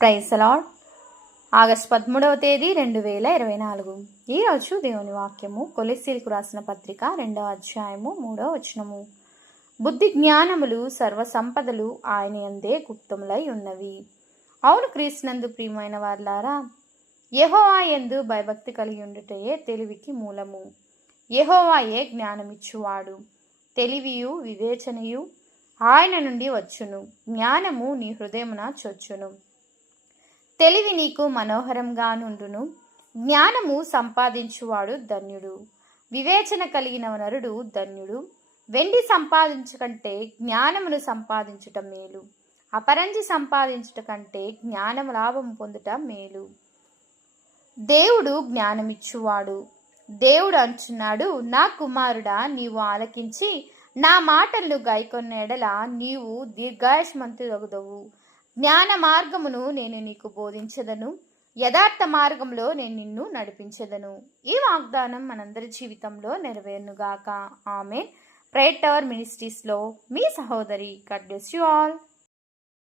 Praise lord. August 13వ తేదీ 2024. ఈరోజు దేవుని వాక్యము కొలెస్సీలకు రాసిన పత్రిక 2వ అధ్యాయము 3వ వచనము. బుద్ధి జ్ఞానములు సర్వ సంపదలు ఆయన యందే గుప్తములై ఉన్నవి. అవును క్రీస్తునందు ప్రియమైన వారలారా, యెహోవా యందు భయభక్తి కలిగి ఉండుటయే తెలివికి మూలము. యెహోవాయే జ్ఞానమిచ్చువాడు. తెలివియు వివేచనయు ఆయన నుండి వచ్చును. జ్ఞానము నీ హృదయమున చొచ్చును. తెలివి నీకు మనోహరంగా నుండును. జ్ఞానము సంపాదించువాడు ధన్యుడు. వివేచన కలిగిన నరుడు ధన్యుడు. వెండి సంపాదించుకంటే జ్ఞానమును సంపాదించుట మేలు. అపరంజి సంపాదించుట కంటే జ్ఞానము లాభం పొందుట మేలు. దేవుడు జ్ఞానమిచ్చువాడు. దేవుడు అంటున్నాడు, నా కుమారుడా, నీవు ఆలకించి నా మాటలను గైకొన్న ఎడల నీవు దీర్ఘాయుష్మంతుడగుదువు. జ్ఞాన మార్గమును నేను నీకు బోధించదను. యథార్థ మార్గంలో నేను నిన్ను నడిపించదను. ఈ వాగ్దానం మనందరి జీవితంలో నెరవేరునుగాక. ఆమేన్. ప్రేయర్ టవర్ మినిస్ట్రీస్లో మీ సహోదరి. God bless you all.